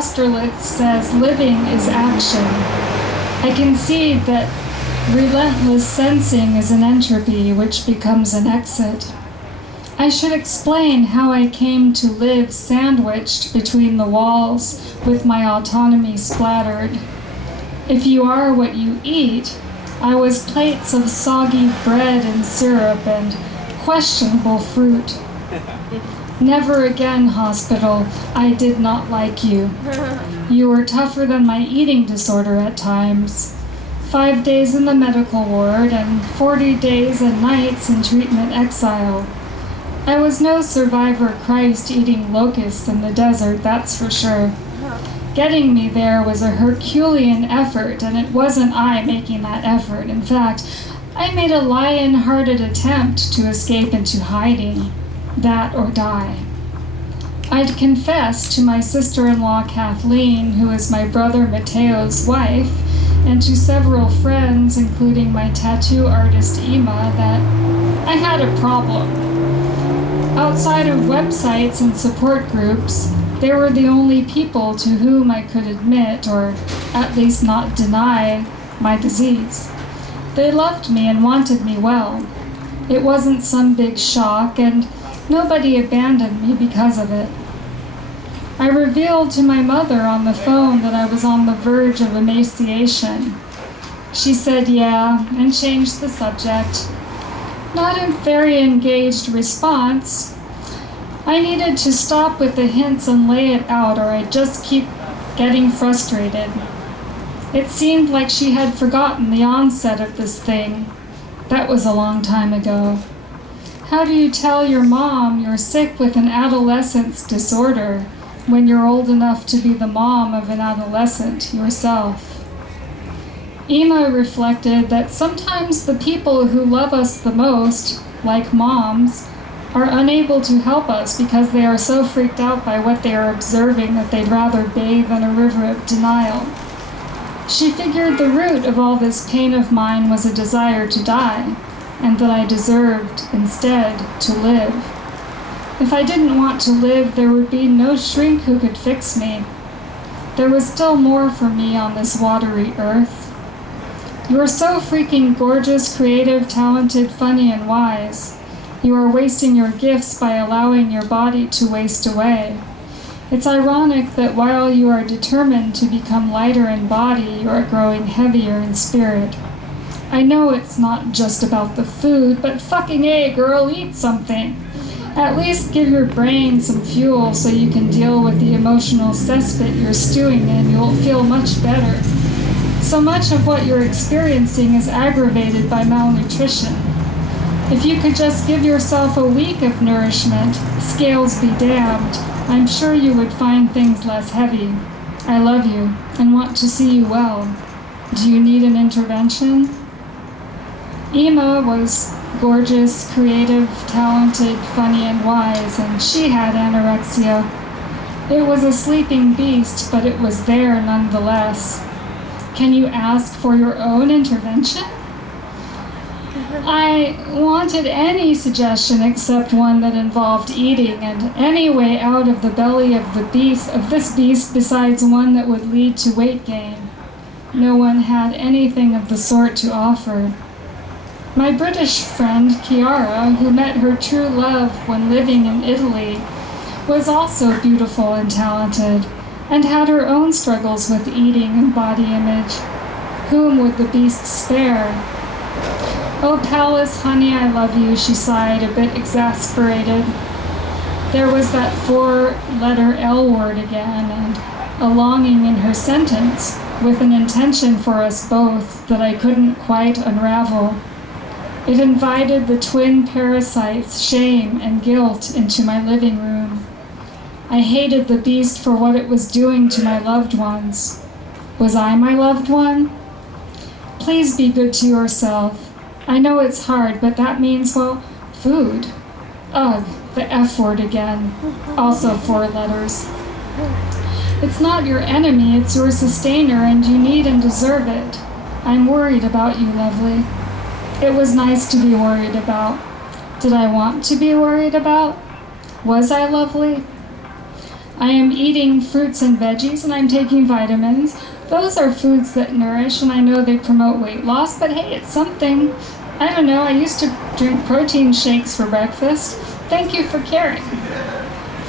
Austerlitz says living is action. I concede that relentless sensing is an entropy which becomes an exit. I should explain how I came to live sandwiched between the walls with my autonomy splattered. If you are what you eat, I was plates of soggy bread and syrup and questionable fruit. Never again, hospital, I did not like you. You were tougher than my eating disorder at times. 5 days in the medical ward and 40 days and nights in treatment exile. I was no survivor Christ eating locusts in the desert, that's for sure. Getting me there was a Herculean effort, and it wasn't I making that effort. In fact, I made a lion-hearted attempt to escape into hiding, that or die. I'd confessed to my sister-in-law Kathleen, who is my brother Mateo's wife, and to several friends, including my tattoo artist Ima, that I had a problem. Outside of websites and support groups, they were the only people to whom I could admit, or at least not deny, my disease. They loved me and wanted me well. It wasn't some big shock, and nobody abandoned me because of it. I revealed to my mother on the phone that I was on the verge of emaciation. She said yeah, and changed the subject. Not a very engaged response. I needed to stop with the hints and lay it out, or I'd just keep getting frustrated. It seemed like she had forgotten the onset of this thing. That was a long time ago. How do you tell your mom you're sick with an adolescent's disorder when you're old enough to be the mom of an adolescent yourself? Ima reflected that sometimes the people who love us the most, like moms, are unable to help us because they are so freaked out by what they are observing that they'd rather bathe in a river of denial. She figured the root of all this pain of mine was a desire to die, and that I deserved, instead, to live. If I didn't want to live, there would be no shrink who could fix me. There was still more for me on this watery earth. You are so freaking gorgeous, creative, talented, funny, and wise. You are wasting your gifts by allowing your body to waste away. It's ironic that while you are determined to become lighter in body, you are growing heavier in spirit. I know it's not just about the food, but fucking A, girl, eat something. At least give your brain some fuel so you can deal with the emotional cesspit you're stewing in. You'll feel much better. So much of what you're experiencing is aggravated by malnutrition. If you could just give yourself a week of nourishment, scales be damned, I'm sure you would find things less heavy. I love you and want to see you well. Do you need an intervention? Ima was gorgeous, creative, talented, funny, and wise, and she had anorexia. It was a sleeping beast, but it was there nonetheless. Can you ask for your own intervention? I wanted any suggestion except one that involved eating, and any way out of the belly of this beast besides one that would lead to weight gain. No one had anything of the sort to offer. My British friend, Chiara, who met her true love when living in Italy, was also beautiful and talented, and had her own struggles with eating and body image. Whom would the beast spare? Oh, Pallas, honey, I love you, she sighed, a bit exasperated. There was that 4-letter L word again, and a longing in her sentence, with an intention for us both that I couldn't quite unravel. It invited the twin parasites, shame and guilt, into my living room. I hated the beast for what it was doing to my loved ones. Was I my loved one? Please be good to yourself. I know it's hard, but that means, well, food. Ugh, the F word again. Also 4 letters. It's not your enemy, it's your sustainer, and you need and deserve it. I'm worried about you, lovely. It was nice to be worried about. Did I want to be worried about? Was I lovely? I am eating fruits and veggies, and I'm taking vitamins. Those are foods that nourish, and I know they promote weight loss, but hey, it's something. I don't know, I used to drink protein shakes for breakfast. Thank you for caring.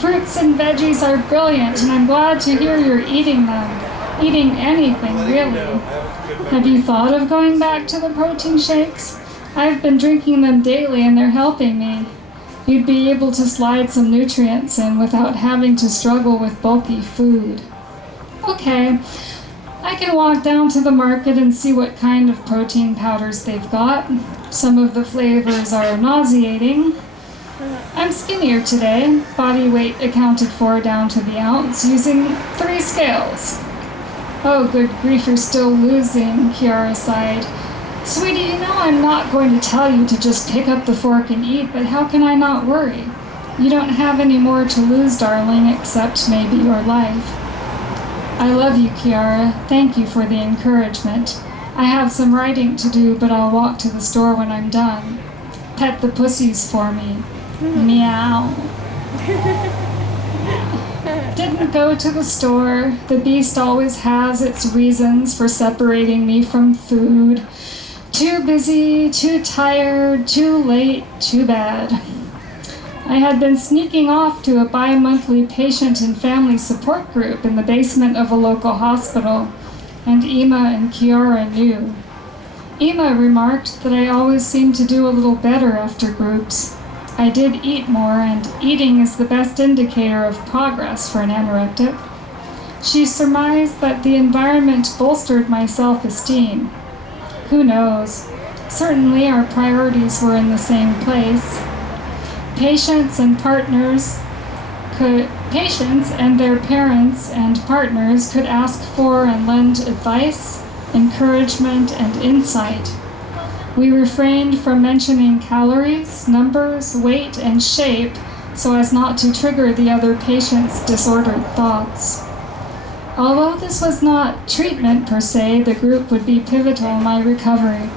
Fruits and veggies are brilliant, and I'm glad to hear you're eating them. Eating anything, really. Have you thought of going back to the protein shakes? I've been drinking them daily, and they're helping me. You'd be able to slide some nutrients in without having to struggle with bulky food. Okay, I can walk down to the market and see what kind of protein powders they've got. Some of the flavors are nauseating. I'm skinnier today, body weight accounted for down to the ounce, using 3 scales. Oh, good grief, you're still losing, Kiara sighed. Sweetie, you know I'm not going to tell you to just pick up the fork and eat, but how can I not worry? You don't have any more to lose, darling, except maybe your life. I love you, Kiara. Thank you for the encouragement. I have some writing to do, but I'll walk to the store when I'm done. Pet the pussies for me. Meow. Didn't go to the store. The beast always has its reasons for separating me from food. Too busy, too tired, too late, too bad. I had been sneaking off to a bi-monthly patient and family support group in the basement of a local hospital, and Emma and Kiara knew. Emma remarked that I always seemed to do a little better after groups. I did eat more, and eating is the best indicator of progress for an anorectic. She surmised that the environment bolstered my self-esteem. Who knows? Certainly our priorities were in the same place. Patients and their parents and partners could ask for and lend advice, encouragement, and insight. We refrained from mentioning calories, numbers, weight, and shape so as not to trigger the other patient's disordered thoughts. Although this was not treatment per se, the group would be pivotal in my recovery.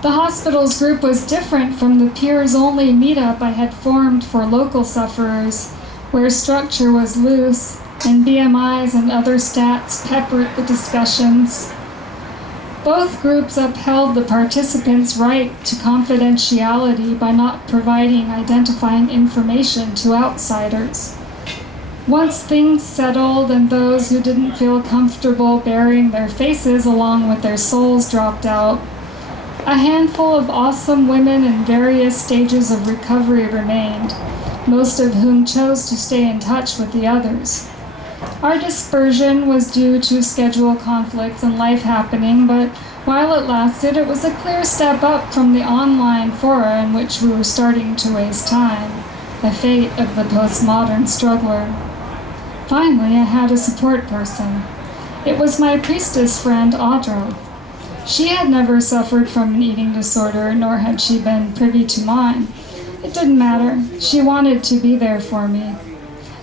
The hospital's group was different from the peers-only meetup I had formed for local sufferers, where structure was loose and BMIs and other stats peppered the discussions. Both groups upheld the participants' right to confidentiality by not providing identifying information to outsiders. Once things settled and those who didn't feel comfortable bearing their faces along with their souls dropped out, a handful of awesome women in various stages of recovery remained, most of whom chose to stay in touch with the others. Our dispersion was due to schedule conflicts and life happening, but while it lasted, it was a clear step up from the online fora in which we were starting to waste time, the fate of the postmodern struggler. Finally, I had a support person. It was my priestess friend, Audra. She had never suffered from an eating disorder, nor had she been privy to mine. It didn't matter. She wanted to be there for me.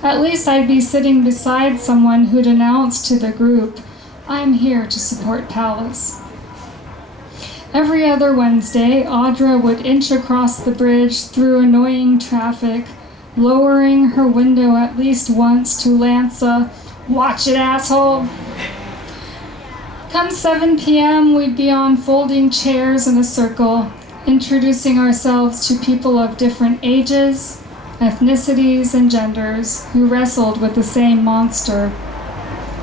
At least I'd be sitting beside someone who'd announced to the group, I'm here to support Pallas. Every other Wednesday, Audra would inch across the bridge through annoying traffic, lowering her window at least once to lance a, "Watch it, asshole!" Come 7 p.m., we'd be on folding chairs in a circle, introducing ourselves to people of different ages, ethnicities, and genders who wrestled with the same monster.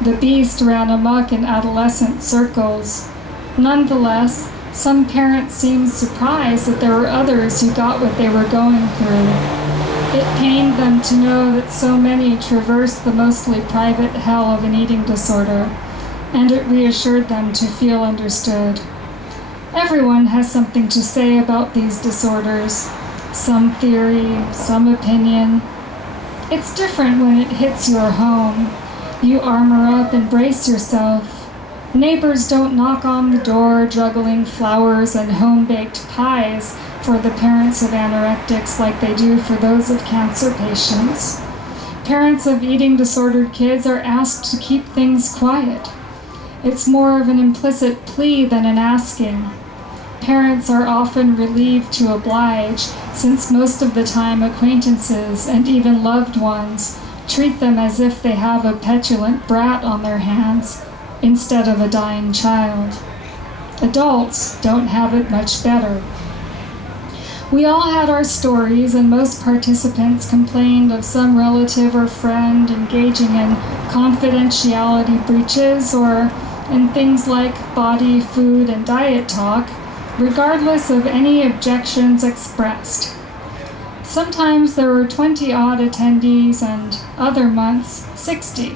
The beast ran amok in adolescent circles. Nonetheless, some parents seemed surprised that there were others who got what they were going through. It pained them to know that so many traversed the mostly private hell of an eating disorder, and it reassured them to feel understood. Everyone has something to say about these disorders, some theory, some opinion. It's different when it hits your home. You armor up and brace yourself. Neighbors don't knock on the door juggling flowers and home-baked pies for the parents of anorectics like they do for those of cancer patients. Parents of eating disordered kids are asked to keep things quiet. It's more of an implicit plea than an asking. Parents are often relieved to oblige, since most of the time acquaintances and even loved ones treat them as if they have a petulant brat on their hands instead of a dying child. Adults don't have it much better. We all had our stories, and most participants complained of some relative or friend engaging in confidentiality breaches or in things like body, food, and diet talk, regardless of any objections expressed. Sometimes there were 20-odd attendees, and other months, 60.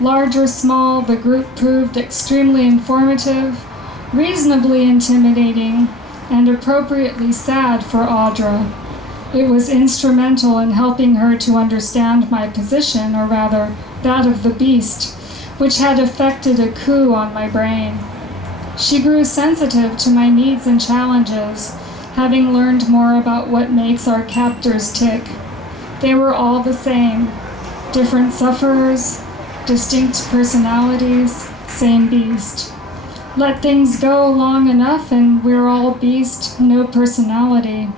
Large or small, the group proved extremely informative, reasonably intimidating, and appropriately sad for Audra. It was instrumental in helping her to understand my position, or rather, that of the beast, which had effected a coup on my brain. She grew sensitive to my needs and challenges, having learned more about what makes our captors tick. They were all the same, different sufferers, distinct personalities, same beast. Let things go long enough and we're all beast, no personality.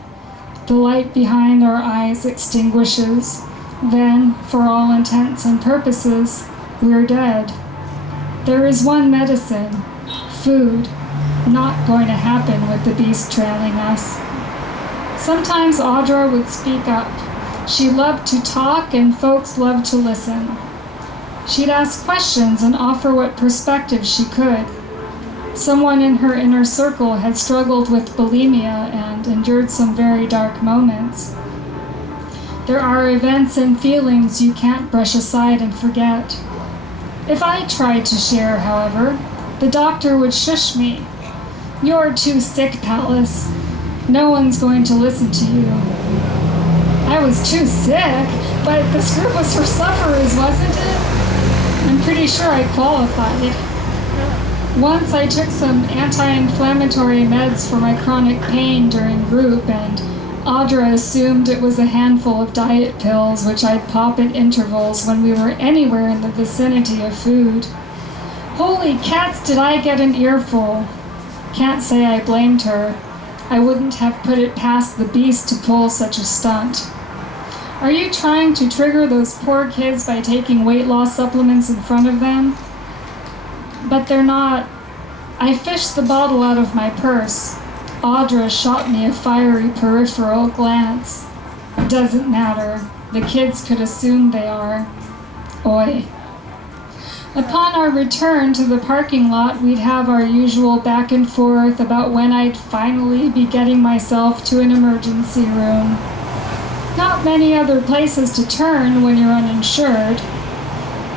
The light behind our eyes extinguishes. Then, for all intents and purposes, we're dead. There is one medicine, food, not going to happen with the beast trailing us. Sometimes Audra would speak up. She loved to talk and folks loved to listen. She'd ask questions and offer what perspective she could. Someone in her inner circle had struggled with bulimia and endured some very dark moments. There are events and feelings you can't brush aside and forget. If I tried to share, however, the doctor would shush me. "You're too sick, Pallas. No one's going to listen to you." I was too sick, but this group was for sufferers, wasn't it? I'm pretty sure I qualified. Once I took some anti-inflammatory meds for my chronic pain during group, and Audra assumed it was a handful of diet pills which I'd pop at intervals when we were anywhere in the vicinity of food. Holy cats, did I get an earful. Can't say I blamed her. I wouldn't have put it past the beast to pull such a stunt. Are you trying to trigger those poor kids by taking weight loss supplements in front of them? But they're not. I fished the bottle out of my purse. Audra shot me a fiery peripheral glance. Doesn't matter. The kids could assume they are. Oi. Upon our return to the parking lot, we'd have our usual back and forth about when I'd finally be getting myself to an emergency room. Not many other places to turn when you're uninsured.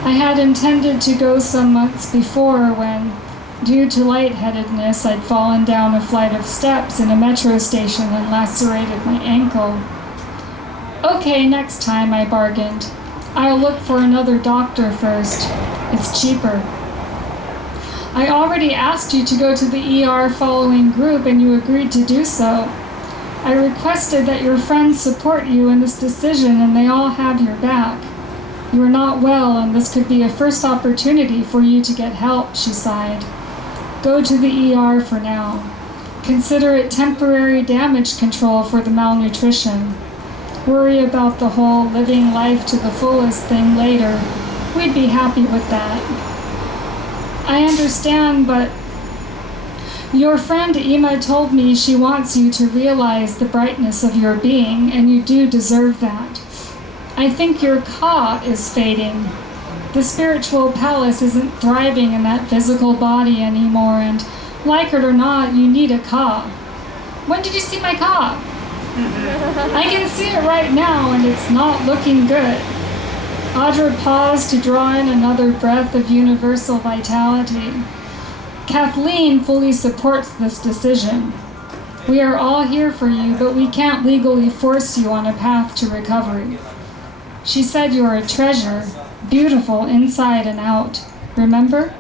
I had intended to go some months before when, due to lightheadedness, I'd fallen down a flight of steps in a metro station and lacerated my ankle. "Okay, next time," I bargained. "I'll look for another doctor first. It's cheaper." "I already asked you to go to the ER following group and you agreed to do so. I requested that your friends support you in this decision and they all have your back. You are not well and this could be a first opportunity for you to get help," she sighed. "Go to the ER for now. Consider it temporary damage control for the malnutrition. Worry about the whole living life to the fullest thing later. We'd be happy with that." "I understand, but your friend Ima told me she wants you to realize the brightness of your being, and you do deserve that. I think your ka is fading. The spiritual Pallas isn't thriving in that physical body anymore, and like it or not, you need a ka. When did you see my ka?" "I can see it right now, and it's not looking good." Audra paused to draw in another breath of universal vitality. "Kathleen fully supports this decision. We are all here for you, but we can't legally force you on a path to recovery. She said you're a treasure, beautiful inside and out. Remember?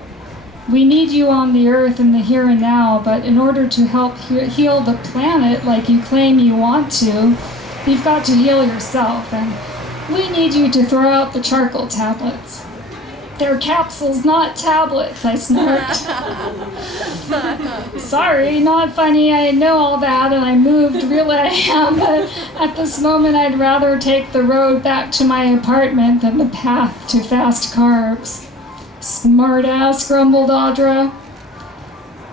We need you on the earth in the here and now, but in order to help heal the planet like you claim you want to, you've got to heal yourself, and we need you to throw out the charcoal tablets." They're capsules, not tablets, I snarked. Sorry, not funny, I know all that, and I moved, really I am, but at this moment I'd rather take the road back to my apartment than the path to fast carbs. Smart ass, grumbled Audra.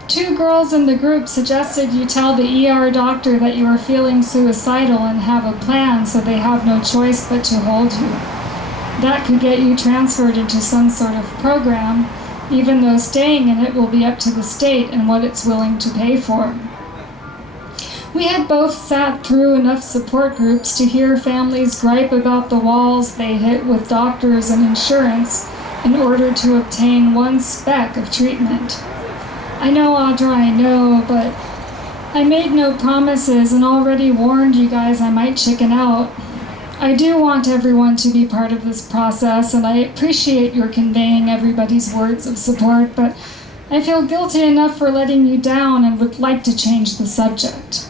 2 girls in the group suggested you tell the ER doctor that you are feeling suicidal and have a plan so they have no choice but to hold you. That could get you transferred into some sort of program, even though staying in it will be up to the state and what it's willing to pay for. We had both sat through enough support groups to hear families gripe about the walls they hit with doctors and insurance in order to obtain one speck of treatment. I know, Audra, I know, but I made no promises and already warned you guys I might chicken out. I do want everyone to be part of this process, and I appreciate your conveying everybody's words of support, but I feel guilty enough for letting you down and would like to change the subject.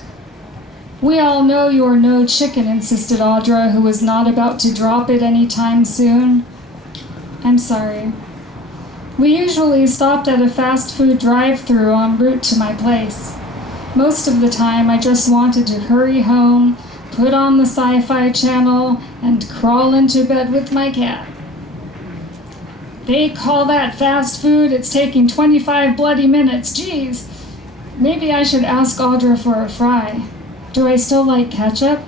We all know you're no chicken, insisted Audra, who was not about to drop it anytime soon. I'm sorry. We usually stopped at a fast food drive-thru en route to my place. Most of the time, I just wanted to hurry home, put on the sci-fi channel, and crawl into bed with my cat. They call that fast food? It's taking 25 bloody minutes, geez. Maybe I should ask Audra for a fry. Do I still like ketchup?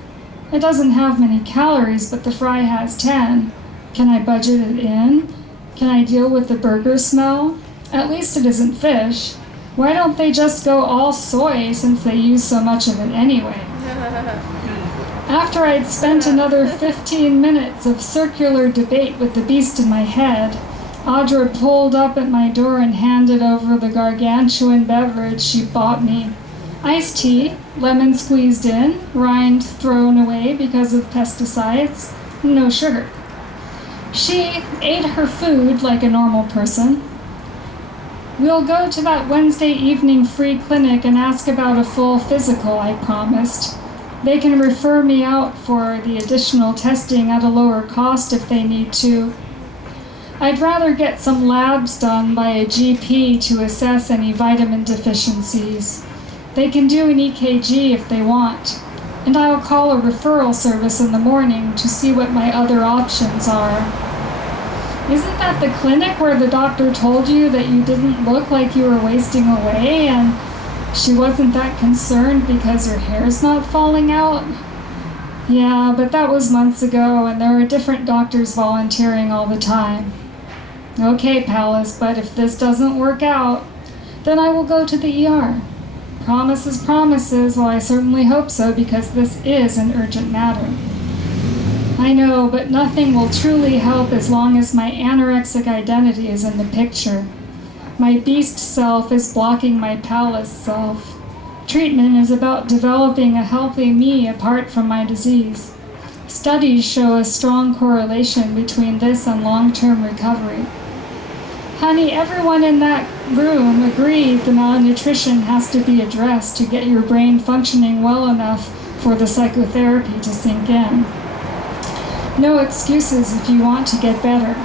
It doesn't have many calories, but the fry has 10. Can I budget it in? Can I deal with the burger smell? At least it isn't fish. Why don't they just go all soy since they use so much of it anyway? After I'd spent another 15 minutes of circular debate with the beast in my head, Audra pulled up at my door and handed over the gargantuan beverage she bought me. Iced tea, lemon squeezed in, rind thrown away because of pesticides, no sugar. She ate her food like a normal person. We'll go to that Wednesday evening free clinic and ask about a full physical, I promised. They can refer me out for the additional testing at a lower cost if they need to. I'd rather get some labs done by a GP to assess any vitamin deficiencies. They can do an EKG if they want, and I'll call a referral service in the morning to see what my other options are. Isn't that the clinic where the doctor told you that you didn't look like you were wasting away and she wasn't that concerned because your hair's not falling out? Yeah, but that was months ago, and there are different doctors volunteering all the time. Okay, Pallas, but if this doesn't work out, then I will go to the ER. Promises, promises. Well, I certainly hope so, because this is an urgent matter. I know, but nothing will truly help as long as my anorexic identity is in the picture. My beast self is blocking my Pallas self. Treatment is about developing a healthy me apart from my disease. Studies show a strong correlation between this and long-term recovery. Honey, everyone in that room agreed the malnutrition has to be addressed to get your brain functioning well enough for the psychotherapy to sink in. No excuses if you want to get better.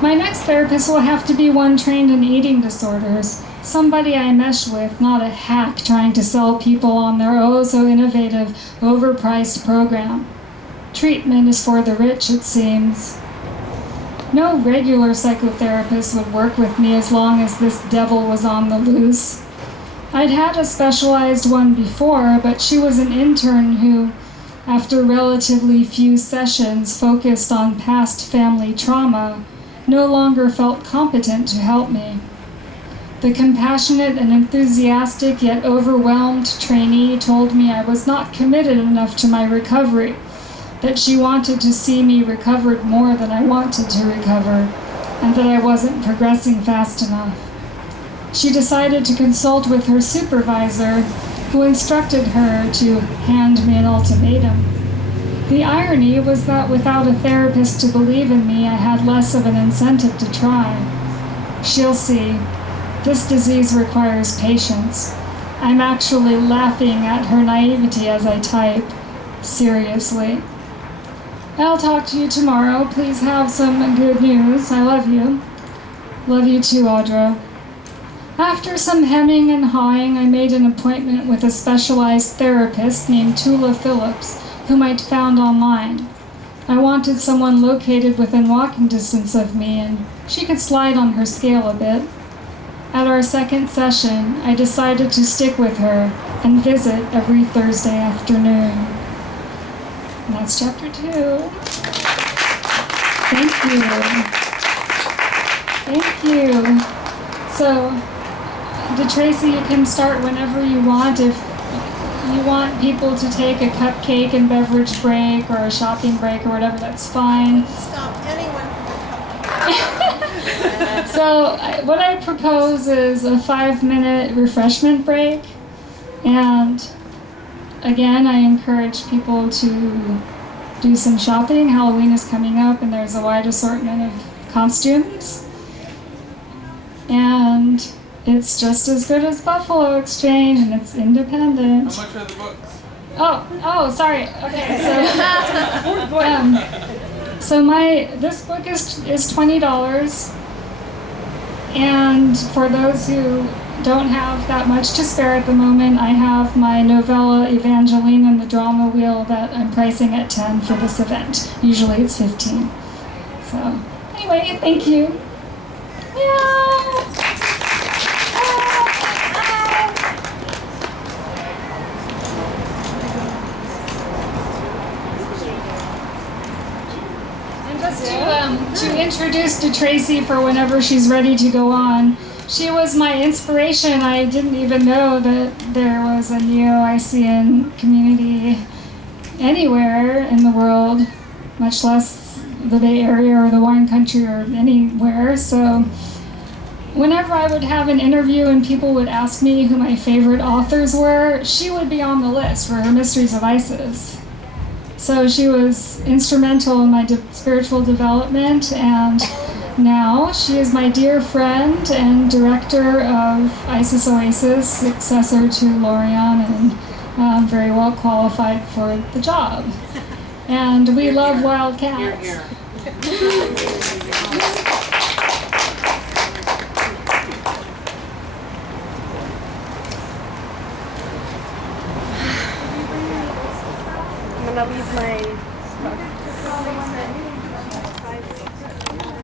My next therapist will have to be one trained in eating disorders, somebody I mesh with, not a hack trying to sell people on their oh-so-innovative, overpriced program. Treatment is for the rich, it seems. No regular psychotherapist would work with me as long as this devil was on the loose. I'd had a specialized one before, but she was an intern who, after relatively few sessions focused on past family trauma, no longer felt competent to help me. The compassionate and enthusiastic yet overwhelmed trainee told me I was not committed enough to my recovery, that she wanted to see me recovered more than I wanted to recover, and that I wasn't progressing fast enough. She decided to consult with her supervisor, who instructed her to hand me an ultimatum. The irony was that without a therapist to believe in me, I had less of an incentive to try. She'll see. This disease requires patience. I'm actually laughing at her naivety as I type. Seriously. I'll talk to you tomorrow. Please have some good news. I love you. Love you too, Audra. After some hemming and hawing, I made an appointment with a specialized therapist named Tula Phillips, whom I'd found online. I wanted someone located within walking distance of me, and she could slide on her scale a bit. At our second session, I decided to stick with her and visit every Thursday afternoon. And that's chapter 2. Thank you. Thank you. So, Tracy, you can start whenever you want. If you want people to take a cupcake and beverage break or a shopping break or whatever, that's fine. Stop anyone from the cupcake. So what I propose is a 5-minute refreshment break. And again, I encourage people to do some shopping. Halloween is coming up and there's a wide assortment of costumes. And it's just as good as Buffalo Exchange, and it's independent. How much are the books? Oh, sorry. Okay, so this book is $20, and for those who don't have that much to spare at the moment, I have my novella Evangeline and the Drama Wheel that I'm pricing at $10 for this event. Usually it's $15. So anyway, thank you. Yeah. To introduce to Tracy for whenever she's ready to go on. She was my inspiration. I didn't even know that there was a neo-ICN community anywhere in the world, much less the Bay Area or the wine country or anywhere. So whenever I would have an interview and people would ask me who my favorite authors were, she would be on the list for her Mysteries of Isis. So she was instrumental in my spiritual development, and now she is my dear friend and director of Isis Oasis, successor to Lorian, and very well qualified for the job. And we love wild cats. I'm gonna leave my stuff.